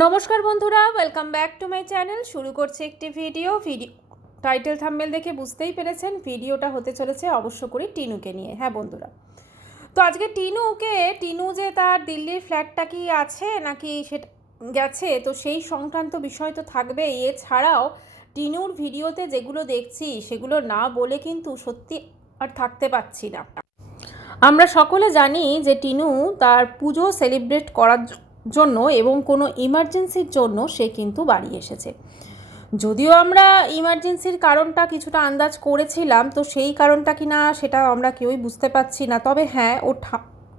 নমস্কার বন্ধুরা, welcome back to my channel. শুরু করছে একটি ভিডিও টাইটেল থাম্বনেল দেখে বুঝতেই পেরেছেন ভিডিওটা হতে চলেছে অবশ্য করে টিনুকে নিয়ে। হ্যাঁ বন্ধুরা, তো আজকে টিনু যে তার দিল্লির ফ্ল্যাটটা কি আছে নাকি সেটা গেছে, তো সেই সংক্রান্ত বিষয় তো থাকবে। এছাড়াও টিনুর ভিডিওতে যেগুলো দেখছি সেগুলো না বলে কিন্তু সত্যি আর থাকতে পারছি না। আমরা সকলে জানি যে টিনু তার পুজো সেলিব্রেট করার জন্য এবং কোনো ইমার্জেন্সির জন্য সে কিন্তু বাড়ি এসেছে। যদিও আমরা ইমার্জেন্সির কারণটা কিছুটা আন্দাজ করেছিলাম, তো সেই কারণটা কি না সেটা আমরা কেউই বুঝতে পারছি না। তবে হ্যাঁ, ওর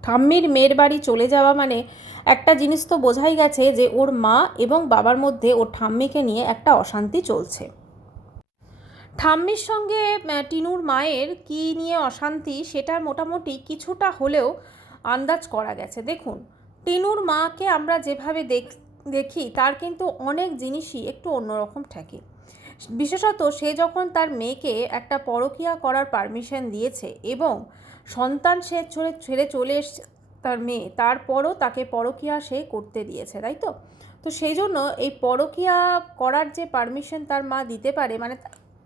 ঠাম্মির মেয়ের বাড়ি চলে যাওয়া মানে একটা জিনিস তো বোঝাই গেছে যে ওর মা এবং বাবার মধ্যে ওর ঠাম্মিকে নিয়ে একটা অশান্তি চলছে। ঠাম্মির সঙ্গে টিনুর মায়ের কী নিয়ে অশান্তি সেটা মোটামুটি কিছুটা হলেও আন্দাজ করা গেছে। দেখুন, টিনুর মাকে আমরা যেভাবে দেখি তার কিন্তু অনেক জিনিসই একটু অন্যরকম ঠেকে। বিশেষত সে যখন তার মেয়েকে একটা পরকীয়া করার পারমিশন দিয়েছে এবং সন্তান সে ছেড়ে চলে এসছে তার মেয়ে, তারপরও তাকে পরকীয়া সে করতে দিয়েছে, তাই তো? তো সেই জন্য এই পরকীয়া করার যে পারমিশন তার মা দিতে পারে, মানে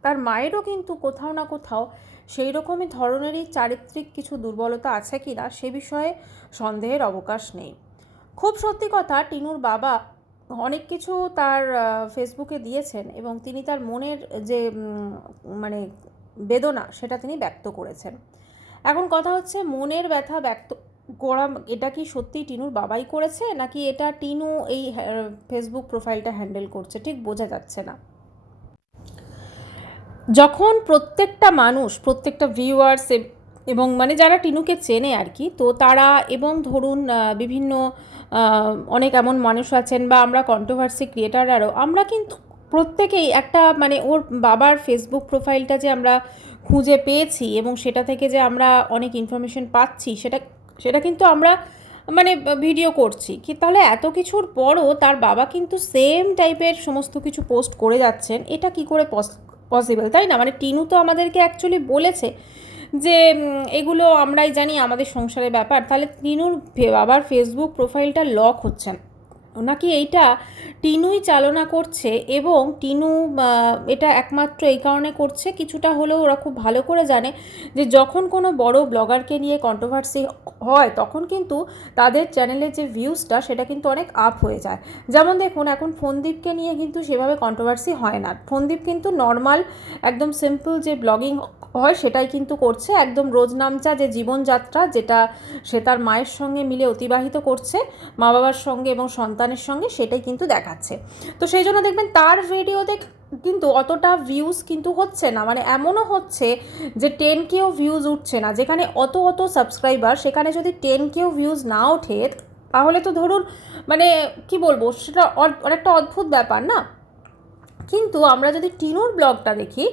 তার মায়েরও কিন্তু কোথাও না কোথাও সেই রকমই ধরনেরই চারিত্রিক কিছু দুর্বলতা আছে কি না সে বিষয়ে সন্দেহের অবকাশ নেই। খুব সত্যি কথা, টিনুর বাবা অনেক কিছু তার ফেসবুকে দিয়েছেন এবং তিনি তার মনের যে মানে বেদনা সেটা তিনি ব্যক্ত করেছেন। এখন কথা হচ্ছে, মনের ব্যথা ব্যক্ত করা এটা কি সত্যি টিনুর বাবাই করেছে নাকি এটা টিনু এই ফেসবুক প্রোফাইলটা হ্যান্ডেল করছে, ঠিক বোঝা যাচ্ছে না। যখন প্রত্যেকটা মানুষ, প্রত্যেকটা ভিউয়ার্স এবং মানে যারা টিনুকে চেনে আর কি, তো তারা এবং ধরুন বিভিন্ন অনেক এমন মানুষ আছেন বা আমরা কন্ট্রোভার্সি ক্রিয়েটাররাও আমরা কিন্তু প্রত্যেকেই একটা মানে ওর বাবার ফেসবুক প্রোফাইলটা যে আমরা খুঁজে পেয়েছি এবং সেটা থেকে যে আমরা অনেক ইনফরমেশন পাচ্ছি, সেটা সেটা কিন্তু আমরা মানে ভিডিও করছি কি, তাহলে এত কিছুর পরও তার বাবা কিন্তু সেম টাইপের সমস্ত কিছু পোস্ট করে যাচ্ছেন, এটা কি করে পসিবল, তাই না? মানে টিনু তো আমাদেরকে অ্যাকচুয়ালি বলেছে যে এগুলো আমরাই জানি, আমাদের সংসারের ব্যাপার। তাহলে টিনুর বাবার ফেসবুক প্রোফাইলটা লক হচ্ছে না নাকি এইটা টিনুই চালনা করছে এবং টিনু এটা একমাত্র এই কারণে করছে, কিছুটা হলেও ওরা খুব ভালো করে জানে যে যখন কোনো বড় ব্লগারকে নিয়ে কন্ট্রোভার্সি হয় তখন কিন্তু তাদের চ্যানেলের যে ভিউজটা সেটা কিন্তু অনেক আপ হয়ে যায়। যেমন দেখুন, এখন ফোনদীপকে নিয়ে কিন্তু সেভাবে কন্ট্রোভার্সি হয় না। ফোনদীপ কিন্তু নর্মাল একদম সিম্পল যে ব্লগিং হয় সেটাই কিন্তু করছে, একদম রোজনামচা যে জীবনযাত্রা যেটা সে তার মায়ের সঙ্গে মিলে অতিবাহিত করছে, মা বাবার সঙ্গে এবং সন্তানের সঙ্গে, সেটাই কিন্তু দেখাচ্ছে। তো সেই জন্য দেখবেন তার ভিডিওতে কিন্তু অতটা ভিউজ কিন্তু হচ্ছে না, মানে এমনও হচ্ছে যে 10K ভিউজ উঠছে না। যেখানে অত অত সাবস্ক্রাইবার, সেখানে যদি 10K ভিউজ না ওঠে তাহলে তো ধরুন মানে কি বলবো, সেটা অনেকটা অদ্ভুত ব্যাপার না? কিন্তু আমরা যদি টিনুর ব্লগটা দেখি,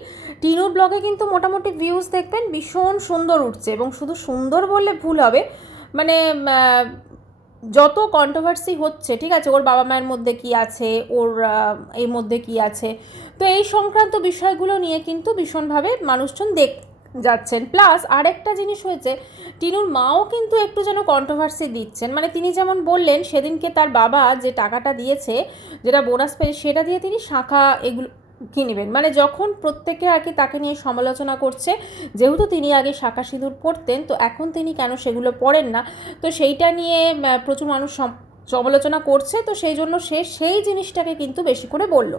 টিনুর ব্লগে কিন্তু মোটামুটি ভিউজ দেখবেন ভীষণ সুন্দর উঠছে, এবং শুধু সুন্দর বললে ভুল হবে, মানে যত কন্ট্রোভার্সি হচ্ছে, ঠিক আছে, ওর বাবা মায়ের মধ্যে কি আছে, ওর এই মধ্যে কি আছে, তো এই সংক্রান্ত বিষয়গুলো নিয়ে কিন্তু ভীষণভাবে মানুষজন যাচ্ছেন। প্লাস আরেকটা জিনিস হয়েছে, টিনুর মাও কিন্তু একটু যেন কন্ট্রোভার্সি দিচ্ছেন। মানে তিনি যেমন বললেন সেদিনকে তার বাবা যে টাকাটা দিয়েছে, যেটা বোনাস পেয়ে, সেটা দিয়ে তিনি শাঁখা এগুলো কিনবেন। মানে যখন প্রত্যেকে আর কি তাকে নিয়ে সমালোচনা করছে, যেহেতু তিনি আগে শাঁখা সিঁদুর পরতেন, তো এখন তিনি কেন সেগুলো পরেন না, তো সেইটা নিয়ে প্রচুর মানুষ সমালোচনা করছে, তো সেই জন্য সে সেই জিনিসটাকে কিন্তু বেশি করে বলল।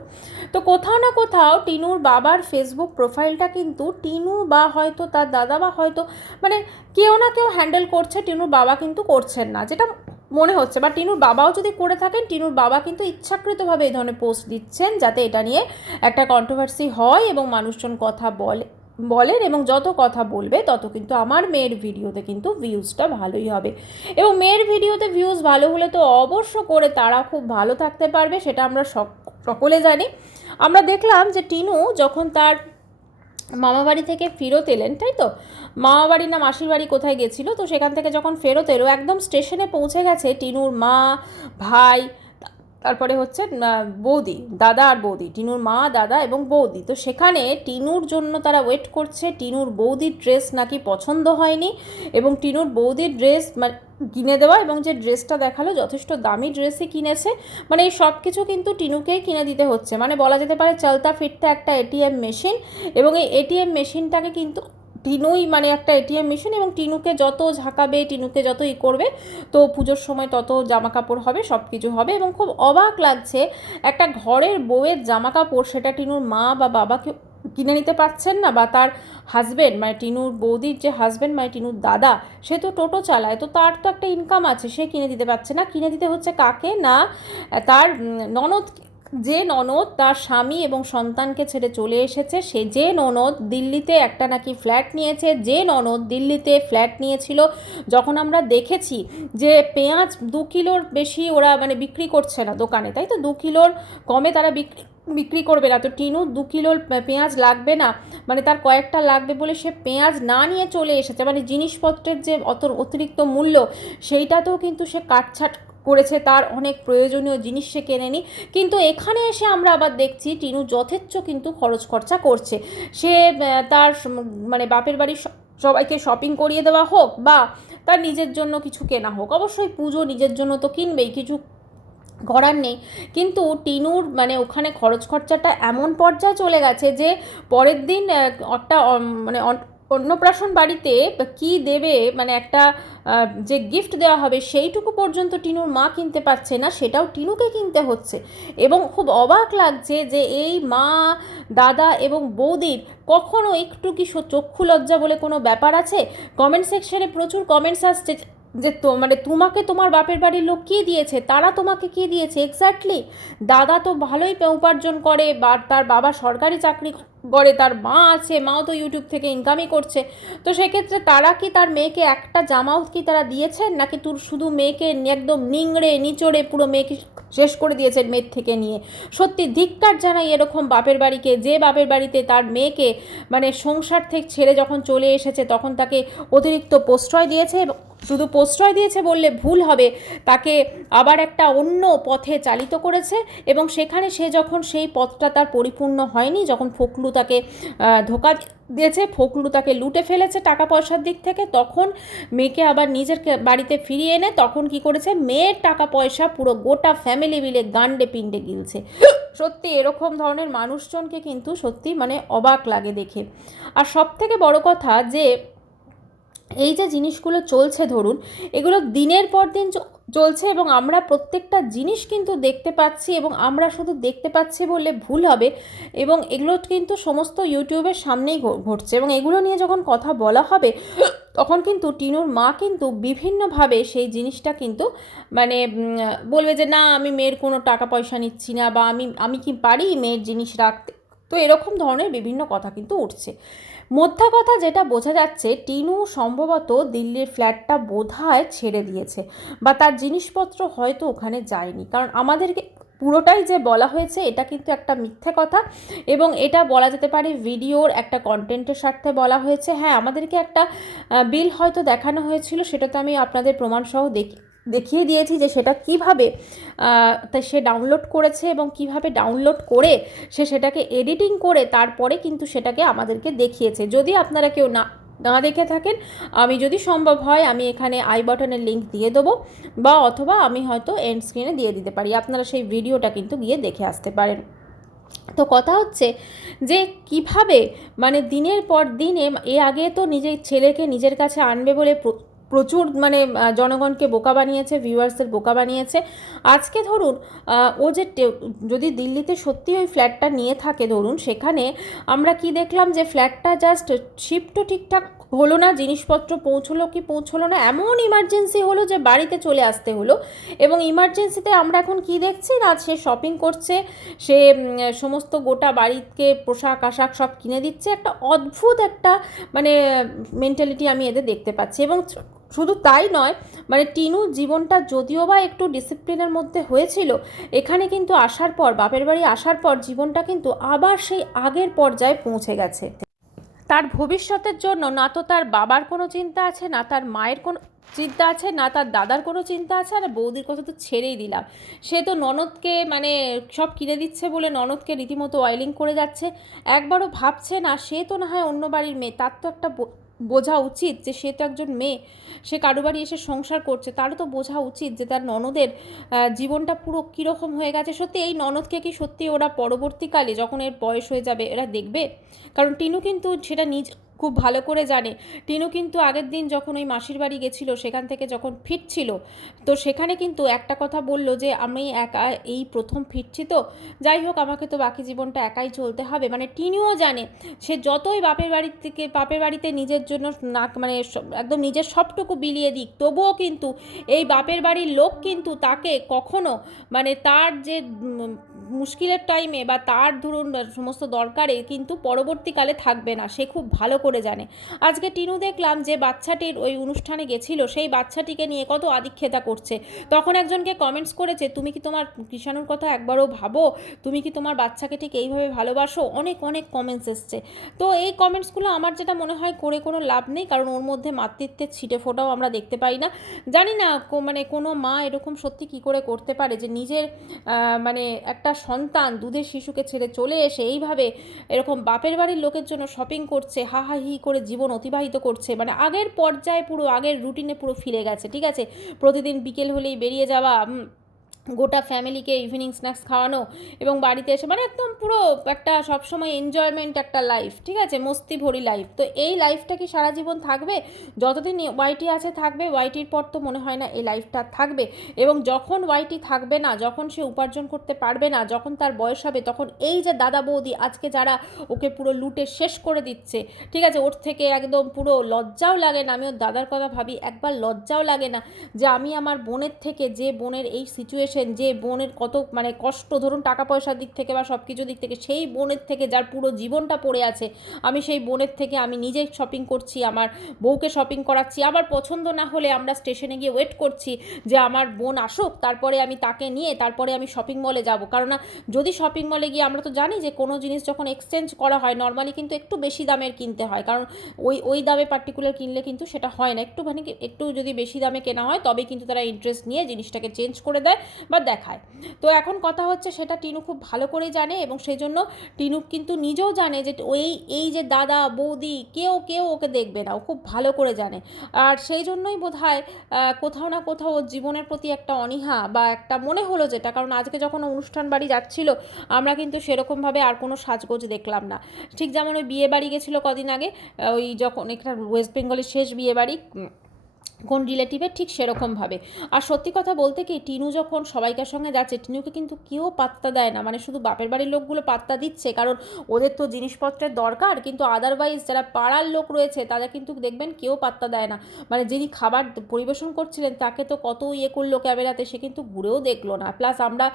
তো কোথাও না কোথাও টিনুর বাবার ফেসবুক প্রোফাইলটা কিন্তু টিনু বা হয়তো তার দাদা বা হয়তো মানে কেউ না কেউ হ্যান্ডেল করছে, টিনুর বাবা কিন্তু করছেন না, যেটা মনে হচ্ছে। বা টিনুর বাবাও যদি করে থাকেন, টিনুর বাবা কিন্তু ইচ্ছাকৃতভাবে এই ধরনের পোস্ট দিচ্ছেন যাতে এটা নিয়ে একটা কন্ট্রোভার্সি হয় এবং মানুষজন কথা বলেন, এবং যত কথা বলবে তত কিন্তু আমার মেয়ের ভিডিওতে কিন্তু ভিউজটা ভালোই হবে। এবং মেয়ের ভিডিওতে ভিউজ ভালো হলে তো অবশ্য করে তারা খুব ভালো থাকতে পারবে, সেটা আমরা সকলে জানি। আমরা দেখলাম যে টিনু যখন তার মামাবাড়ি থেকে ফেরত এলেন, তাই তো, মামাবাড়ি না মাসির বাড়ি কোথায় গেছিলো, তো সেখান থেকে যখন ফেরত এলো একদম স্টেশনে পৌঁছে গেছে টিনুর মা, ভাই, তারপরে হচ্ছে বৌদি, দাদা আর বৌদি, টিনুর মা, দাদা এবং বৌদি। তো সেখানে টিনুর জন্য তারা ওয়েট করছে। টিনুর বৌদির ড্রেস নাকি পছন্দ হয়নি এবং টিনুর বৌদির ড্রেস কিনে দেওয়া, এবং যে ড্রেসটা দেখালো যথেষ্ট দামি ড্রেসই কিনেছে। মানে এই সব কিছু কিন্তু টিনুকেই কিনে দিতে হচ্ছে। মানে বলা যেতে পারে চলতা ফিরতে একটা এটিএম মেশিন, এবং এই এটিএম মেশিনটাকে কিন্তু টিনুই মানে একটা এটিএম মেশিন, এবং টিনুকে যত ঝাঁকাবে, টিনুকে যত করবে, তো পুজোর সময় তত জামা কাপড় হবে, সব কিছু হবে। এবং খুব অবাক লাগছে, একটা ঘরের বউয়ের জামা কাপড় সেটা টিনুর মা বা বাবাকে কিনে নিতে পারছেন না, বা তার হাজব্যান্ড মানে টিনুর বৌদির যে হাজব্যান্ড মানে টিনুর দাদা, সে তো টোটো চালায়, তো তার তো একটা ইনকাম আছে, সে কিনে দিতে পারছে না। কিনে দিতে হচ্ছে কাকে না, তার ননদ, যে ননদ তার স্বামী এবং সন্তানকে ছেড়ে চলে এসেছে। সে যে ননদ দিল্লিতে একটা নাকি ফ্ল্যাট নিয়েছে, যে ননদ দিল্লিতে ফ্ল্যাট নিয়েছিল, যখন আমরা দেখেছি যে পেঁয়াজ 2 কিলোর বেশি ওরা মানে বিক্রি করছে না দোকানে, তাই তো 2 কিলোর কমে তারা বিক্রি করবে না। তো টিনুর 2 কিলোর পেঁয়াজ লাগবে না, মানে তার কয়েকটা লাগবে বলে সে পেঁয়াজ না নিয়ে চলে এসেছে। মানে জিনিসপত্রের যে অতিরিক্ত মূল্য, সেইটাতেও কিন্তু সে কাটছাট করেছে, তার অনেক প্রয়োজনীয় জিনিস সে কেনেনি। কিন্তু এখানে এসে আমরা আবার দেখছি টিনু যথেচ্ছ কিন্তু খরচ খরচা করছে। সে তার মানে বাপের বাড়ির সবাইকে শপিং করিয়ে দেওয়া হোক, বা তার নিজের জন্য কিছু কেনা হোক, অবশ্যই পুজো নিজের জন্য তো কিনবেই, কিছু করার নেই। কিন্তু টিনুর মানে ওখানে খরচ খরচাটা এমন পর্যায়ে চলে গেছে যে পরের দিন একটা মানে অন্নপ্রাশন বাড়িতে কি দেবে, মানে একটা যে গিফট দেওয়া হবে সেইটুকু পর্যন্ত টিনুর মা কিনতে পারছে না, সেটাও টিনুকে কিনতে হচ্ছে। এবং খুব অবাক লাগছে যে এই মা, দাদা এবং বৌদির কখনো একটু কি চক্ষু লজ্জা বলে কোনো ব্যাপার আছে? কমেন্ট সেকশনে প্রচুর কমেন্টস আসছে যে মানে তোমাকে তোমার বাপের বাড়ির লোক কী দিয়েছে, তারা তোমাকে কী দিয়েছে। এক্স্যাক্টলি, দাদা তো ভালোই উপার্জন করে, বা তার বাবা সরকারি চাকরি করে, তার মা আছে, মাও তো ইউটিউব থেকে ইনকামই করছে। তো সেক্ষেত্রে তারা কি তার মেয়েকে একটা জামাও কি তারা দিয়েছেন, নাকি তোর শুধু মেয়েকে একদম নিংড়ে নিচড়ে পুরো মেয়েকে শেষ করে দিয়েছেন মেয়ের থেকে নিয়ে? সত্যি ধিক্কার জানাই এরকম বাপের বাড়িকে, যে বাপের বাড়িতে তার মেয়েকে মানে সংসার থেকে ছেড়ে যখন চলে এসেছে তখন তাকে অতিরিক্ত প্রশ্রয় দিয়েছে, শুধু প্রশ্রয় দিয়েছে বললে ভুল হবে, তাকে আবার একটা অন্য পথে চালিত করেছে। এবং সেখানে সে যখন সেই পথটা তার পরিপূর্ণ হয়নি, যখন ফখরু তাকে ধোকা দিয়েছে, ফখরু তাকে লুটে ফেলেছে টাকা পয়সার দিক থেকে, তখন মেয়েকে আবার নিজের বাড়িতে ফিরিয়ে এনে তখন কি করেছে, মেয়ের টাকা পয়সা পুরো গোটা ফ্যামিলি মিলে গান্ডে পিণ্ডে গিলছে। সত্যি এরকম ধরনের মানুষজনকে কিন্তু সত্যি মানে অবাক লাগে দেখে। আর সব থেকে বড় কথা যে এই যে জিনিসগুলো চলছে, ধরুন এগুলো দিনের পর দিন চলছে, এবং আমরা প্রত্যেকটা জিনিস কিন্তু দেখতে পাচ্ছি, এবং আমরা শুধু দেখতে পাচ্ছি বললে ভুল হবে, এবং এগুলো কিন্তু সমস্ত ইউটিউবের সামনেই ঘটছে। এবং এগুলো নিয়ে যখন কথা বলা হবে তখন কিন্তু টিনুর মা কিন্তু বিভিন্নভাবে সেই জিনিসটা কিন্তু মানে বলবে যে না, আমি মেয়ের কোনো টাকা পয়সা নিচ্ছি না, বা আমি কি পারি মেয়ের জিনিস রাখতে। তো এরকম ধরনের বিভিন্ন কথা কিন্তু উঠছে। মোদ্দা কথা যেটা বোঝা যাচ্ছে, টিনু সম্ভবত দিল্লির ফ্ল্যাটটা বোধহয় ছেড়ে দিয়েছে, বা তার জিনিসপত্র হয়তো ওখানে যায়নি। কারণ আমাদেরকে পুরোটাই যে বলা হয়েছে এটা কিন্তু একটা মিথ্যে কথা, এবং এটা বলা যেতে পারে ভিডিওর একটা কন্টেন্টের স্বার্থে বলা হয়েছে। হ্যাঁ, আমাদেরকে একটা বিল হয়তো দেখানো হয়েছিল, সেটা তো আমি আপনাদের প্রমাণসহ দেখিয়ে দিয়েছি যে সেটা কিভাবে তা সে ডাউনলোড করেছে, এবং কিভাবে ডাউনলোড করে সে সেটাকে এডিটিং করে তারপরে কিন্তু সেটাকে আমাদেরকে দেখিয়েছে। যদি আপনারা কেউ না দেখে থাকেন, আমি যদি সম্ভব হয় আমি এখানে আই বাটনের লিঙ্ক দিয়ে দেবো, বা অথবা আমি হয়তো এন্ড স্ক্রিনে দিয়ে দিতে পারি, আপনারা সেই ভিডিওটা কিন্তু গিয়ে দেখে আসতে পারেন। তো কথা হচ্ছে যে কিভাবে মানে দিনের পর দিন আগে তো নিজের ছেলেকে নিজের কাছে আনবে বলে প্রচুর মানে জনগণকে বোকা বানিয়েছে, ভিউয়ার্সদের বোকা বানিয়েছে। আজকে ধরুন ও যে যদি দিল্লিতে সত্যি ওই ফ্ল্যাটটা নিয়ে থাকে, ধরুন সেখানে আমরা কি দেখলাম যে ফ্ল্যাটটা জাস্ট শিফটও ঠিকঠাক হলো না, জিনিসপত্র পৌঁছলো না, এমন ইমার্জেন্সি হলো যে বাড়িতে চলে আসতে হলো। এবং ইমার্জেন্সিতে আমরা এখন কি দেখছি না, সে শপিং করছে, সে সমস্ত গোটা বাড়িকে পোশাক আশাক সব কিনে দিচ্ছে। একটা অদ্ভুত একটা মানে মেন্টালিটি আমি এদের দেখতে পাচ্ছি। এবং শুধু তাই নয়, মানে টিনুর জীবনটা যদিও বা একটু ডিসিপ্লিনের মধ্যে হয়েছিল, এখানে কিন্তু আসার পর, বাপের বাড়ি আসার পর জীবনটা কিন্তু আবার সেই আগের পর্যায়ে পৌঁছে গেছে। তার ভবিষ্যতের জন্য না তো তার বাবার কোনো চিন্তা আছে, না তার মায়ের কোনো চিন্তা আছে, না তার দাদার কোনো চিন্তা আছে। আর বৌদির কথা তো ছেড়েই দিলাম, সে তো ননদকে মানে সব কিনে দিচ্ছে বলে ননদকে রীতিমতো অয়েলিং করে যাচ্ছে। একবারও ভাবছে না সে তো না হয় অন্য বাড়ির মেয়ে, তার তো একটা বোঝা উচিত যে সে তো একজন মেয়ে, সে কারো বাড়ি এসে সংসার করছে, তারও তো বোঝা উচিত যে তার ননদের জীবনটা পুরো কীরকম হয়ে গেছে। সত্যি এই ননদকে কি সত্যি ওরা পরবর্তীকালে যখন এর বয়স হয়ে যাবে এরা দেখবে? কারণ টিনু কিন্তু সেটা নিজ খুব ভালো করে জানে। টিনু কিন্তু আগের দিন যখন ওই মাসির বাড়ি গেছিলো, সেখান থেকে যখন ফিরছিল, তো সেখানে কিন্তু একটা কথা বলল যে আমি একা এই প্রথম ফিরছি, তো যাই হোক আমাকে তো বাকি জীবনটা একাই চলতে হবে। মানে টিনুও জানে সে যতই বাপের বাড়িতে নিজের জন্য না মানে একদম নিজের সবটুকু বিলিয়ে দিক, তবুও কিন্তু এই বাপের বাড়ির লোক কিন্তু তাকে কখনো মানে তার যে মুশকিলের টাইমে বা তার ধরুন সমস্ত দরকারে কিন্তু পরবর্তীকালে থাকবে না, সে খুব ভালো করে জানে। আজকে টিনু দেখলাম যে বাচ্চাটির ওই অনুষ্ঠানে গেছিল, সেই বাচ্চাটিকে নিয়ে কত আদিক্ষেতা করছে। তখন একজনকে কমেন্টস করেছে, তুমি কি তোমার কৃষাণুর কথা একবারও ভাবো? তুমি কি তোমার বাচ্চাকে ঠিক এইভাবে ভালোবাসো? অনেক অনেক কমেন্টস এসছে। তো এই কমেন্টসগুলো আমার যেটা মনে হয় করে কোনো লাভ নেই, কারণ ওর মধ্যে মাতৃত্বের ছিটে ফোটাও আমরা দেখতে পাই না। জানি না মানে কোনো মা এরকম সত্যি কী করে করতে পারে যে নিজের মানে একটা সন্তান দুধের শিশুকে ছেড়ে চলে এসে এইভাবে এরকম বাপের বাড়ির লোকের জন্য শপিং করছে, হা হা হি করে জীবন অতিবাহিত করছে। মানে আগের পর্যায়ে পুরো আগের রুটিনে পুরো ফিরে গেছে। ঠিক আছে, প্রতিদিন বিকেল হলেই বেরিয়ে যাওয়া, গোটা ফ্যামিলিকে ইভিনিং স্ন্যাক্স খাওয়ানো এবং বাড়িতে এসে মানে একদম পুরো একটা সবসময় এনজয়মেন্ট একটা লাইফ। ঠিক আছে, মস্তি ভরি লাইফ। তো এই লাইফটা কি সারা জীবন থাকবে? যতদিন ওয়াইটি আছে থাকবে, ওয়াইটির পর তো মনে হয় না এই লাইফটা থাকবে। এবং যখন ওয়াইটি থাকবে না, যখন সে উপার্জন করতে পারবে না, যখন তার বয়স হবে, তখন এই যে দাদা বৌদি আজকে যারা ওকে পুরো লুটে শেষ করে দিচ্ছে, ঠিক আছে, ওর থেকে একদম পুরো লজ্জাও লাগে না। আমি ওর দাদার কথা ভাবি, একবার লজ্জাও লাগে না যে আমি আমার বোনের থেকে, যে বোনের এই সিচুয়েশন, যে বোনের কত মানে কষ্ট ধরুন টাকা পয়সার দিক থেকে বা সব কিছু দিক থেকে, সেই বোনের থেকে যার পুরো জীবনটা পড়ে আছে, আমি সেই বোনের থেকে আমি নিজেই শপিং করছি, আমার বউকে শপিং করাচ্ছি, আমার পছন্দ না হলে আমরা স্টেশনে গিয়ে ওয়েট করছি যে আমার বোন আসুক, তারপরে আমি তাকে নিয়ে তারপরে আমি শপিং মলে যাব। কারণ না যদি শপিং মলে গিয়ে, আমরা তো জানি যে কোনো জিনিস যখন এক্সচেঞ্জ করা হয় নর্মালি কিন্তু একটু বেশি দামের কিনতে হয়, কারণ ওই দামে পার্টিকুলার কিনলে কিন্তু সেটা হয় না। একটু যদি বেশি দামে কেনা হয় তবে কিন্তু তারা ইন্টারেস্ট নিয়ে জিনিসটাকে চেঞ্জ করে দেয় বা দেখায়। তো এখন কথা হচ্ছে সেটা টিনু খুব ভালো করেই জানে, এবং সেই জন্য টিনু কিন্তু নিজেও জানে যে এই যে দাদা বৌদি কেউ ওকে দেখবে না, ও খুব ভালো করে জানে। আর সেই জন্যই বোধহয় কোথাও না কোথাও ওর জীবনের প্রতি একটা অনীহা বা একটা মনে হলো যেটা, কারণ আজকে যখন অনুষ্ঠান বাড়ি যাচ্ছিল আমরা কিন্তু সেরকমভাবে আর কোনো সাজগোজ দেখলাম না। ঠিক যেমন ওই বিয়ে বাড়ি গেছিলো কদিন আগে, ওই যখন একটা ওয়েস্ট বেঙ্গলের শেষ বিয়ে বাড়ি কোন রিলেটিভের, ঠিক সেরকমভাবে। আর সত্যি কথা বলতে কি, টিনু যখন সবাইকার সঙ্গে যাচ্ছে, টিনুকে কিন্তু কেউ পাত্তা দেয় না। মানে শুধু বাপের বাড়ির লোকগুলো পাত্তা দিচ্ছে কারণ ওদের তো জিনিসপত্রের দরকার, কিন্তু আদারওয়াইজ যারা পাড়ার লোক রয়েছে তাদের কিন্তু দেখবেন কেউ পাত্তা দেয় না। মানে যিনি খাবার পরিবেশন করছিলেন তাকে তো কত ইয়ে করলো ক্যামেরাতে, সে কিন্তু ঘুরেও দেখলো না। প্লাস আমরা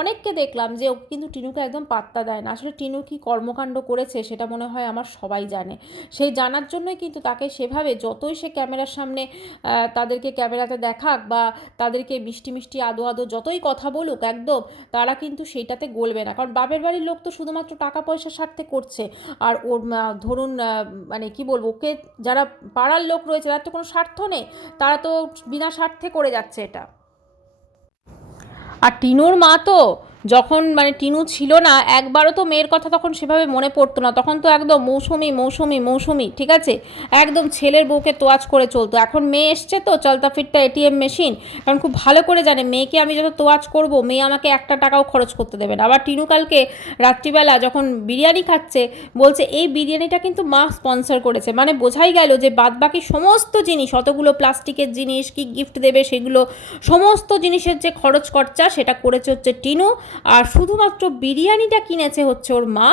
অনেককে দেখলাম যে ও কিন্তু টিনুকে একদম পাত্তা দেয় না। আসলে টিনু কি কর্মকাণ্ড করেছে সেটা মনে হয় আমার সবাই জানে। সেই জানার জন্যই কিন্তু তাকে সেভাবে যতই সে ক্যামেরার সামনে তাদেরকে ক্যামেরাতে দেখাক বা তাদেরকে মিষ্টি মিষ্টি আদো আদো যতই কথা বলুক, একদম তারা কিন্তু সেইটাতে গলবে না। কারণ বাপের বাড়ির লোক তো শুধুমাত্র টাকা পয়সার স্বার্থে করছে, আর ওর ধরুন মানে কি বলবো, ওকে যারা পাড়ার লোক রয়েছে তার তো কোনো স্বার্থ নেই, তারা তো বিনা স্বার্থে করে যাচ্ছে এটা। আর টিনুর মা তো যখন মানে টিনু ছিল না, একবারও তো মেয়ের কথা তখন সেভাবে মনে পড়তো না। তখন তো একদম মৌসুমি, ঠিক আছে, একদম ছেলের বউকে তোয়াজ করে চলতো। এখন মেয়ে এসছে তো চলতা ফিরতা এটিএম মেশিন, কারণ খুব ভালো করে জানে মেয়েকে আমি যত তোয়াজ করবো মেয়ে আমাকে একটা টাকাও খরচ করতে দেবে না। আবার টিনু কালকে রাত্রিবেলা যখন বিরিয়ানি খাচ্ছে বলছে এই বিরিয়ানিটা কিন্তু মা স্পন্সর করেছে। মানে বোঝাই গেল যে বাদবাকি সমস্ত জিনিস, অতগুলো প্লাস্টিকের জিনিস, কি গিফট দেবে সেগুলো, সমস্ত জিনিসের যে খরচ খরচা সেটা করেছে হচ্ছে টিনু, আর শুধুমাত্র বিরিয়ানিটা কিনেছে হচ্ছে ওর মা।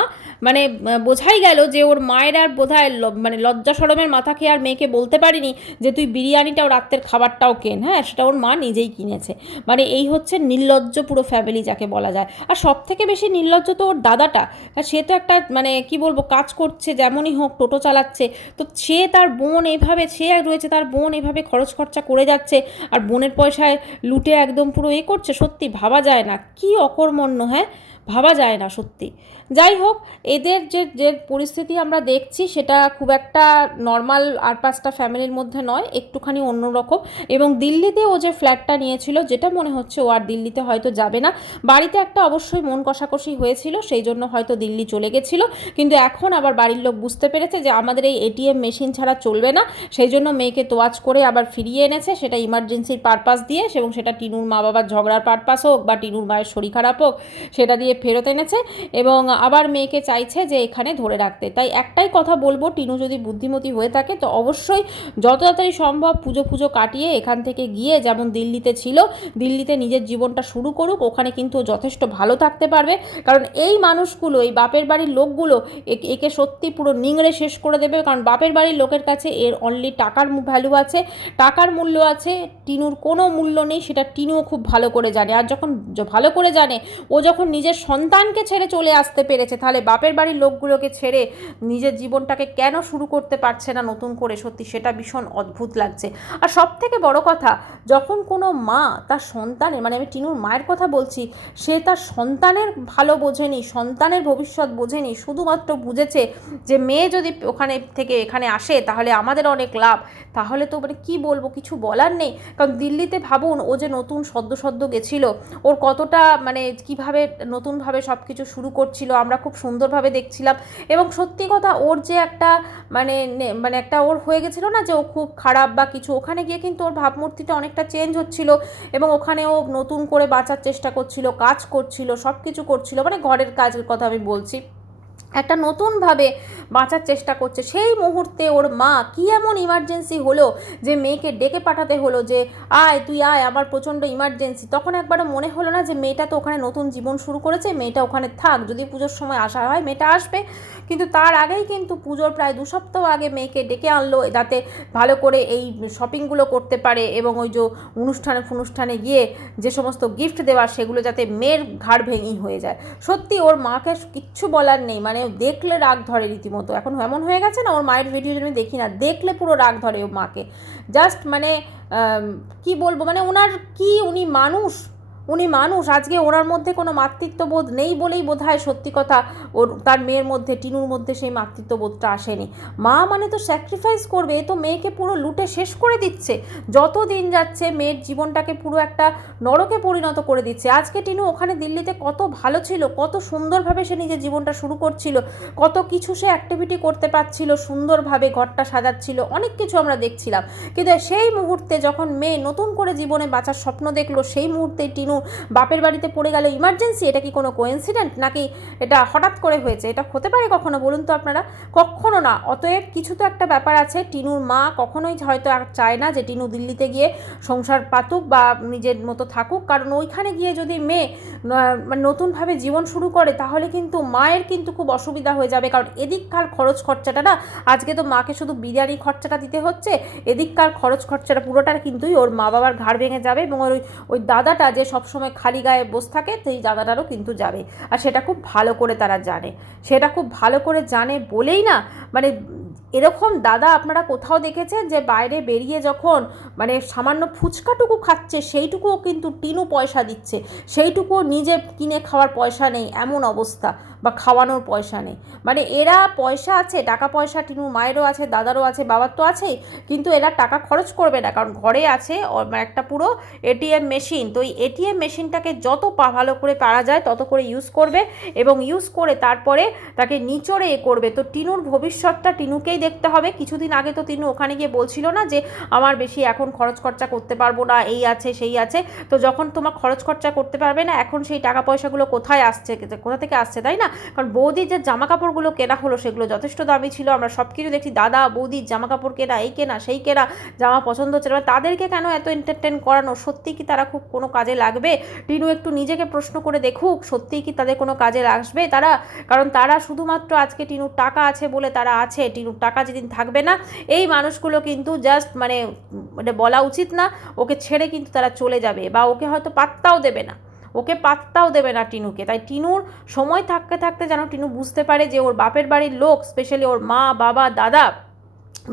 মানে বোঝাই গেল যে ওর মায়ের আর বোধহয় মানে লজ্জা শরমের মাথা খেয়ে আর মেয়েকে বলতে পারিনি যে তুই বিরিয়ানিটাও রাত্রের খাবারটাও কেন, হ্যাঁ সেটা ওর মা নিজেই কিনেছে। মানে এই হচ্ছে নির্লজ্জ পুরো ফ্যামিলি যাকে বলা যায়। আর সব থেকে বেশি নির্লজ্জ তো ওর দাদাটা, সে তো একটা মানে কি বলবো, কাজ করছে যেমনই হোক, টোটো চালাচ্ছে, তো সে তার বোন এইভাবে, সে রয়েছে তার বোন এইভাবে খরচ খরচা করে যাচ্ছে আর বোনের পয়সায় লুটে একদম পুরো করছে। সত্যি ভাবা যায় না কি অকর্মণ্য, হ্যাঁ, ভাবা যায় না সত্যি। যাই হোক, এদের যে যে পরিস্থিতি আমরা দেখছি সেটা খুব একটা নর্মাল আর 5টা ফ্যামিলির মধ্যে নয়, একটুখানি অন্যরকম। এবং দিল্লিতে ও যে ফ্ল্যাটটা নিয়েছিল, যেটা মনে হচ্ছে ও আর দিল্লিতে হয়তো যাবে না। বাড়িতে একটা অবশ্যই মন কষাকষি হয়েছিল, সেই জন্য হয়তো দিল্লি চলে গেছিলো। কিন্তু এখন আবার বাড়ির লোক বুঝতে পেরেছে যে আমাদের এই এটিএম মেশিন ছাড়া চলবে না, সেই জন্য মেয়েকে তোয়াজ করে আবার ফিরিয়ে এনেছে, সেটা ইমার্জেন্সির পারপাস দিয়ে, এবং সেটা টিনুর মা বাবার ঝগড়ার পারপাস হোক বা টিনুর মায়ের শরীর খারাপ হোক, সেটা দিয়ে ফেরত এনেছে এবং আবার মেয়েকে চাইছে যে এখানে ধরে রাখতে। তাই একটাই কথা বলবো, টিনু যদি বুদ্ধিমতী হয়ে থাকে তো অবশ্যই যত তাড়াতাড়ি সম্ভব পুজো কাটিয়ে এখান থেকে গিয়ে, যেমন দিল্লিতে ছিল, দিল্লিতে নিজের জীবনটা শুরু করুক। ওখানে কিন্তু যথেষ্ট ভালো থাকতে পারবে, কারণ এই মানুষগুলো, এই বাপের বাড়ির লোকগুলো একে সত্যি পুরো নিংড়ে শেষ করে দেবে। কারণ বাপের বাড়ির লোকের কাছে এর অনলি টাকার ভ্যালু আছে, টাকার মূল্য আছে, টিনুর কোনো মূল্য নেই, সেটা টিনুও খুব ভালো করে জানে। আর যখন ভালো করে জানে, ও যখন নিজের সন্তানকে ছেড়ে চলে আসতে পেরেছে, তাহলে বাপের বাড়ির লোকগুলোকে ছেড়ে নিজের জীবনটাকে কেন শুরু করতে পারছে না নতুন করে, সত্যি সেটা ভীষণ অদ্ভুত লাগছে। আর সব থেকে বড় কথা, যখন কোনো মা তার সন্তানের, মানে আমি টিনুর মায়ের কথা বলছি, সে তার সন্তানের ভালো বোঝেনি, সন্তানের ভবিষ্যৎ বোঝেনি, শুধুমাত্র বুঝেছে যে মেয়ে যদি ওখানে থেকে এখানে আসে তাহলে আমাদের অনেক লাভ। তাহলে তো মানে কী বলবো, কিছু বলার নেই। কারণ দিল্লিতে ভাবুন, ও যে নতুন সদ্য গেছিল, ওর কতটা মানে কীভাবে নতুনভাবে সব কিছু শুরু করছিল, আমরা খুব সুন্দরভাবে দেখছিলাম। এবং সত্যি কথা, ওর যে একটা মানে মানে একটা ওর হয়ে গেছিলো না যে ও খুব খারাপ বা কিছু, ওখানে গিয়ে কিন্তু ওর ভাবমূর্তিটা অনেকটা চেঞ্জ হচ্ছিল এবং ওখানে ও নতুন করে বাঁচার চেষ্টা করছিল, কাজ করছিল, সব কিছু করছিল, মানে ঘরের কাজের কথা আমি বলছি, একটা নতুনভাবে বাঁচার চেষ্টা করছে। সেই মুহূর্তে ওর মা কী এমন ইমার্জেন্সি হলো যে মেয়েকে ডেকে পাঠাতে হলো যে আয়, তুই আয়, আমার প্রচণ্ড ইমার্জেন্সি। তখন একবারও মনে হলো না যে মেয়েটা তো ওখানে নতুন জীবন শুরু করেছে, মেয়েটা ওখানে থাক, যদি পুজোর সময় আসা হয় মেয়েটা আসবে। কিন্তু তার আগেই কিন্তু পুজোর প্রায় 2 সপ্তাহ আগে মেয়েকে ডেকে আনলো, যাতে ভালো করে এই শপিংগুলো করতে পারে এবং ওই যে অনুষ্ঠানে গিয়ে যে সমস্ত গিফট দেওয়া, সেগুলো যাতে মেয়ের ঘাড় ভেঙেই হয়ে যায়। সত্যি ওর মাকে কিচ্ছু বলার নেই, মানে দেখলে রাগ ধরে রীতিমতো। এখন এমন হয়ে গেছে না, ওর মায়ের ভিডিও আমি দেখি না, দেখলে পুরো রাগ ধরে ওর মাকে। জাস্ট মানে কি বলবো, মানে ওনার কি, উনি মানুষ আজকে ওনার মধ্যে কোনো মাতৃত্ববোধ নেই বলেই বোধহয় সত্যি কথা ওর তার মেয়ের মধ্যে, টিনুর মধ্যে সেই মাতৃত্ববোধটা আসেনি। মা মানে তো স্যাক্রিফাইস করবে, এ তো মেয়েকে পুরো লুটে শেষ করে দিচ্ছে। যত দিন যাচ্ছে মেয়ের জীবনটাকে পুরো একটা নরকে পরিণত করে দিচ্ছে। আজকে টিনু ওখানে দিল্লিতে কত ভালো ছিল, কত সুন্দরভাবে সে নিজের জীবনটা শুরু করছিল, কত কিছু সে অ্যাক্টিভিটি করতে পারছিল, সুন্দরভাবে ঘরটা সাজাচ্ছিল, অনেক কিছু আমরা দেখছিলাম। কিন্তু সেই মুহূর্তে যখন মেয়ে নতুন করে জীবনে বাঁচার স্বপ্ন দেখলো, সেই মুহূর্তে টিনু বাপের বাড়িতে পড়ে গেল ইমার্জেন্সি। এটা কি কোনো কোইন্সিডেন্ট, নাকি এটা হঠাৎ করে হয়েছে? এটা হতে পারে কখনো, বলুন তো আপনারা? কখনো না। অতএব কিছু তো একটা ব্যাপার আছে। টিনুর মা কখনোই হয়তো চায় না যে টিনু দিল্লিতে গিয়ে সংসার পাতুক বা নিজের মতো থাকুক, কারণ ওইখানে গিয়ে যদি মেয়ে নতুনভাবে জীবন শুরু করে তাহলে কিন্তু মায়ের কিন্তু খুব অসুবিধা হয়ে যাবে। কারণ এদিককার খরচ খরচাটা না, আজকে তো মাকে শুধু বিরিয়ানি খরচাটা দিতে হচ্ছে, এদিককার খরচ খরচাটা পুরোটা কিন্তুই ওর মা বাবার ঘাড় ভেঙে যাবে। এবং ওই দাদাটা যে সবসময় খালি গায়ে বসে থাকে, সেই দাদাটারও কিন্তু যাবে। আর সেটা খুব ভালো করে তারা জানে, সেটা খুব ভালো করে জানে বলেই না, মানে এরকম দাদা আপনারা কোথাও দেখেছেন যে বাইরে বেরিয়ে যখন মানে সামান্য ফুচকাটুকু খাচ্ছে, সেইটুকুও কিন্তু টিনু পয়সা দিচ্ছে, সেইটুকুও নিজে কিনে খাওয়ার পয়সা নেই এমন অবস্থা, বা খাওয়ানোর পয়সা নেই। মানে এরা পয়সা আছে, টাকা পয়সা টিনুর মায়েরও আছে, দাদারও আছে, বাবার তো আছেই, কিন্তু এরা টাকা খরচ করবে না, কারণ ঘরে আছে একটা পুরো এটিএম মেশিন। তো এই এটিএম মেশিনটাকে যত ভালো করে পারা যায় তত করে ইউজ করবে, এবং ইউজ করে তারপরে তাকে নিচড়ে করবে। তো টিনুর ভবিষ্যৎটা টিনুকেই দেখতে হবে। কিছুদিন আগে তো টিনু ওখানে গিয়ে বলছিল না যে আমার বেশি এখন খরচ খরচা করতে পারবো না, এই আছে সেই আছে। তো যখন তোমার খরচ খরচা করতে পারবে না, এখন সেই টাকা পয়সাগুলো কোথায় আসছে, কোথা থেকে আসছে, তাই না? কারণ বৌদির যে জামা কাপড়গুলো কেনা হলো সেগুলো যথেষ্ট দামি ছিল, আমরা সব কিছু দেখছি, দাদা বৌদির জামা কাপড় কেনা, এই কেনা সেই কেনা, জামা পছন্দ হচ্ছে না, তাদেরকে কেন এত এন্টারটেন করানো? সত্যি কি তারা খুব কোনো কাজে লাগবে? টিনু একটু নিজেকে প্রশ্ন করে দেখুক, সত্যিই কি তাদের কোনো কাজে আসবে তারা? কারণ তারা শুধুমাত্র আজকে টিনুর টাকা আছে বলে তারা আছে, টিনুর টাকা যেদিন থাকবে না, এই মানুষগুলো কিন্তু জাস্ট মানে বলা উচিত না, ওকে ছেড়ে কিন্তু তারা চলে যাবে, বা ওকে হয়তো পাত্তাও দেবে না টিনুকে। তাই টিনুর সময় থাকতে থাকতে যেন টিনু বুঝতে পারে যে ওর বাপের বাড়ির লোক, স্পেশালি ওর মা, বাবা, দাদা,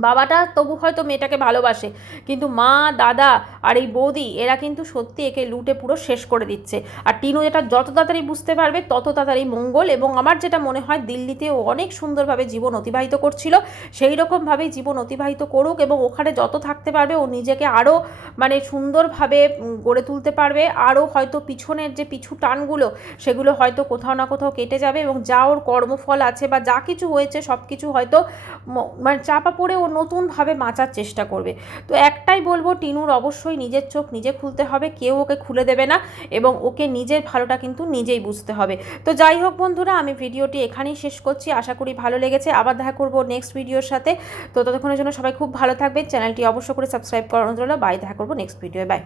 বাবাটা তবু হয়তো মেয়েটাকে ভালোবাসে, কিন্তু মা, দাদা আর এই বৌদি এরা কিন্তু সত্যি একে লুটে পুরো শেষ করে দিচ্ছে। আর টিনু এটা যত তাড়াতাড়ি বুঝতে পারবে তত তাড়াতাড়ি মঙ্গল। এবং আমার যেটা মনে হয় দিল্লিতে ও অনেক সুন্দরভাবে জীবন অতিবাহিত করছিল, সেই রকমভাবেই জীবন অতিবাহিত করুক এবং ওখানে যত থাকতে পারবে ও নিজেকে আরও মানে সুন্দরভাবে গড়ে তুলতে পারবে। আরও হয়তো পিছনের যে পিছু টানগুলো সেগুলো হয়তো কোথাও না কোথাও কেটে যাবে, এবং যা ওর কর্মফল আছে বা যা কিছু হয়েছে সব কিছু হয়তো মানে চাপা পড়ে ও নতুনভাবে বাঁচার চেষ্টা করবে। তো একটাই বলবো, টিনুর অবশ্যই নিজের চোখ নিজে খুলতে হবে, কেউ ওকে খুলে দেবে না, এবং ওকে নিজের ভালোটা কিন্তু নিজেই বুঝতে হবে। তো যাই হোক বন্ধুরা, আমি ভিডিওটি এখানেই শেষ করছি, আশা করি ভালো লেগেছে। আবার দেখা করবো নেক্সট ভিডিওর সাথে। তো ততক্ষণের জন্য সবাই খুব ভালো থাকবে, চ্যানেলটি অবশ্য করে সাবস্ক্রাইব করানো হলো। বাই, দেখা করবো নেক্সট ভিডিও, বাই।